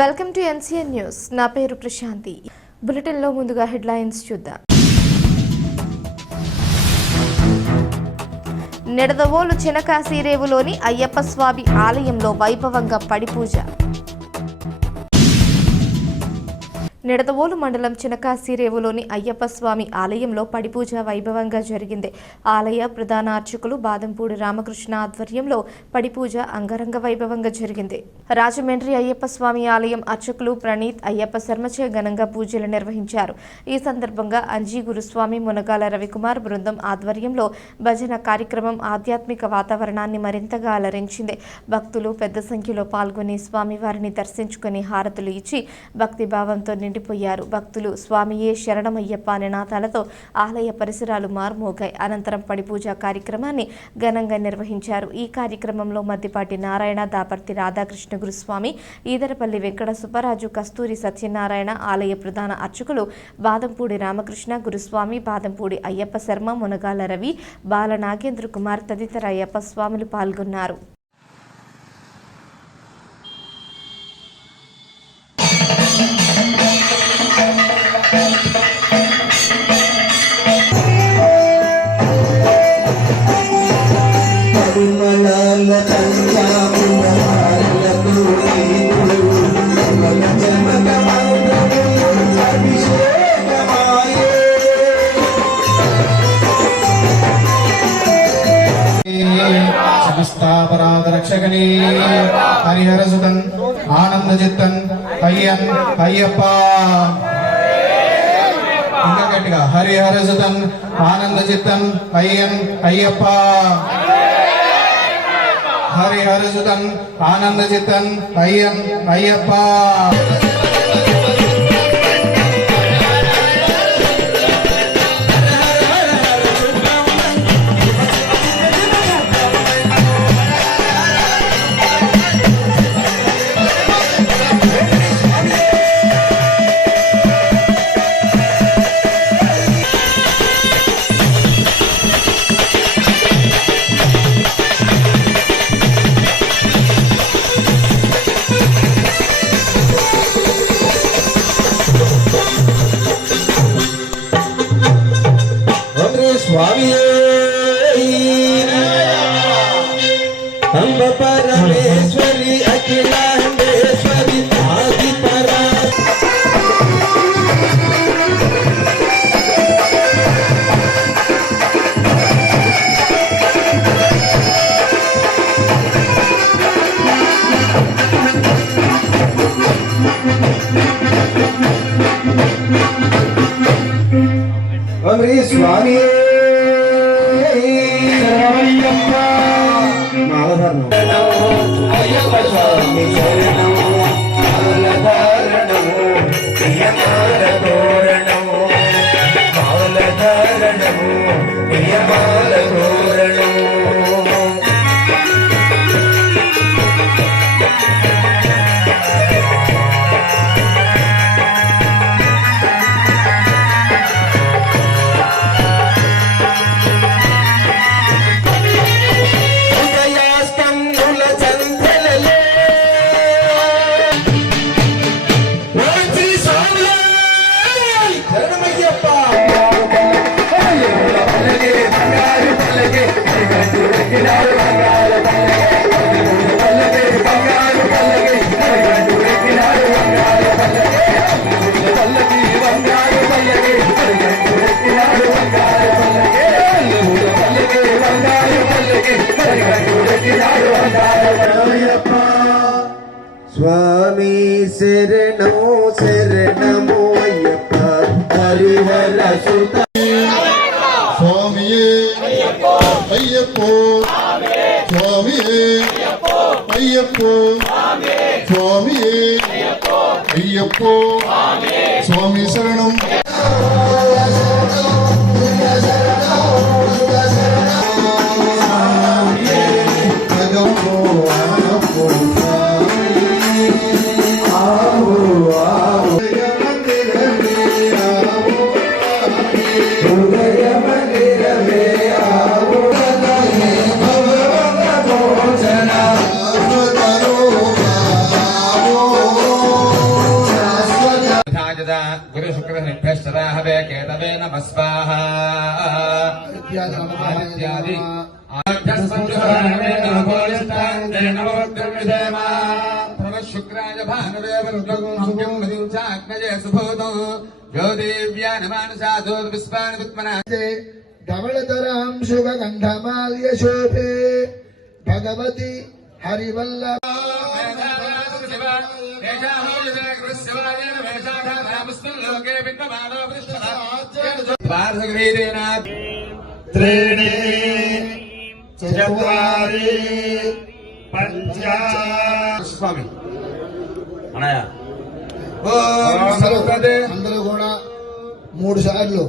Welcome to NCN news. నా పేరు ప్రశాంతి. బులెటిన్లో ముందుగా హెడ్లైన్స్ చూద్దాం. నిడదవోలు చినకాశీరేవులోని అయ్యప్ప స్వామి ఆలయంలో వైభవంగా పడిపూజ. నిడదవోలు మండలం చినకాశీరేవులోని అయ్యప్ప స్వామి ఆలయంలో పడిపూజ వైభవంగా జరిగింది. ఆలయ ప్రధాన అర్చకులు బాదంపూడి రామకృష్ణ ఆధ్వర్యంలో పడిపూజ అంగరంగ వైభవంగా జరిగింది. రాజమండ్రి అయ్యప్ప స్వామి ఆలయం అర్చకులు ప్రణీత్ అయ్యప్ప శర్మచే ఘనంగా పూజలు నిర్వహించారు. ఈ సందర్భంగా అంజీ గురుస్వామి మునగాల రవికుమార్ బృందం ఆధ్వర్యంలో భజన కార్యక్రమం ఆధ్యాత్మిక వాతావరణాన్ని మరింతగా అలరించింది. భక్తులు పెద్ద సంఖ్యలో పాల్గొని స్వామివారిని దర్శించుకుని హారతులు ఇచ్చి భక్తి భావంతో నిండిపోయారు. భక్తులు స్వామియే శరణమయ్యప్ప నినాదాలతో ఆలయ పరిసరాలు మార్మోగాయి. అనంతరం పడిపూజ కార్యక్రమాన్ని ఘనంగా నిర్వహించారు. ఈ కార్యక్రమంలో మద్దిపాటి నారాయణ, దాపర్తి రాధాకృష్ణ గురుస్వామి, ఈదరపల్లి వెంకట సుబ్బరాజు, కస్తూరి సత్యనారాయణ, ఆలయ ప్రధాన అర్చకులు బాదంపూడి రామకృష్ణ గురుస్వామి, బాదంపూడి అయ్యప్ప శర్మ, మునగాల రవి, బాల నాగేంద్ర కుమార్ తదితర అయ్యప్ప స్వాములు పాల్గొన్నారు. రక్షకని హరిహర సుతన్ ఆనంద చిత్తన్ అయ్యన్ అయ్యప్ప. ఇంకా గట్టిగా హరిహర సుతన్ ఆనంద చిత్తన్ అయ్యన్ అయ్యప్ప. హరిహర సుతన్ ఆనంద చిత్తన్ అయ్యన్ అయ్యప్ప. अंब परमेश्वरी अखिलांडेश्वरी आदि परा अमरी स्वामी అయ్యప్ప స్వామి శరణము మాలధారణము ప్రియమాల తోరణము మాలధారణము ప్రియమాల తోరణము. స్వామి శరణో శరణమో అయ్యప్ప హరిహర సుత స్వామియే అయ్యప్పో స్వామియే అయ్యప్పో స్వామియే అయ్యప్పో స్వామి శరణం. భోజన गुरुशुक्रनिभ्यश्चराहवे केतवे नमः स्वाहा इत्यादि शुक्राय भानुदेवग्नये सुभूतो यो देव्या नमानसाधोर्विस्मान् धवलतरां शुभगन्धमाल्य शोभे भगवती हरिवल्लभ त्रीणि चत्वारि पञ्च स्वामी అందరూ కూడా 3 సార్లు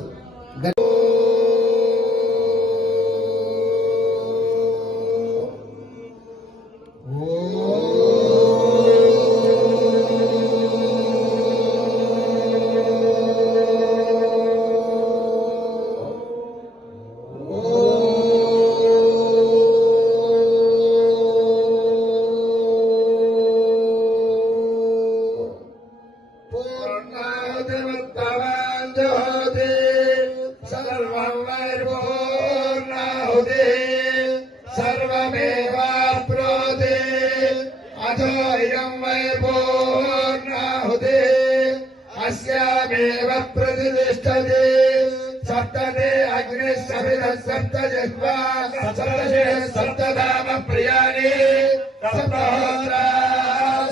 सर्वमेवाप्नोति अथोऽयं वै पूर्णाहुति अस्यामेव प्रतिष्ठति सप्तते अग्निः सवितः सप्तजिह्वा सप्तधाम प्रियाणि सप्तहोत्रा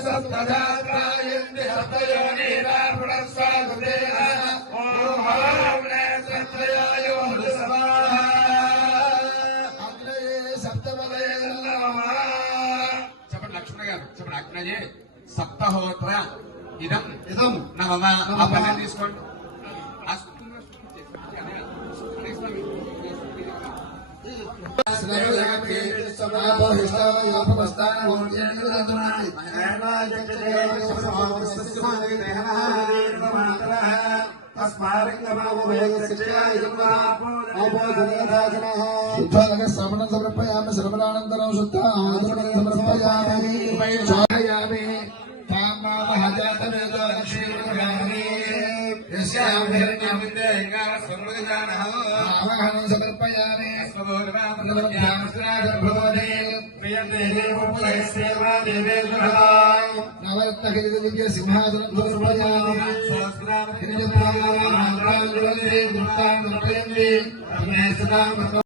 सप्तधात्रायन्ति सप्तयोनिना पुनस्साधुदेह सप्तहोत्र इदम इदम नमः अपने తీసుకోండి श्रवणं समर्पयामि श्रवणानन्तरं शुद्ध आचमनं समर्पयामि स्वाहायामि तामामहजातवेदो लक्ष्मीर्गामि यस्यां हिरण्यमिन्द्रेङ्गारस्वमृगजानः समर्पयामि नवरत्नखचितदिव्य सिंहासनं समर्पयामि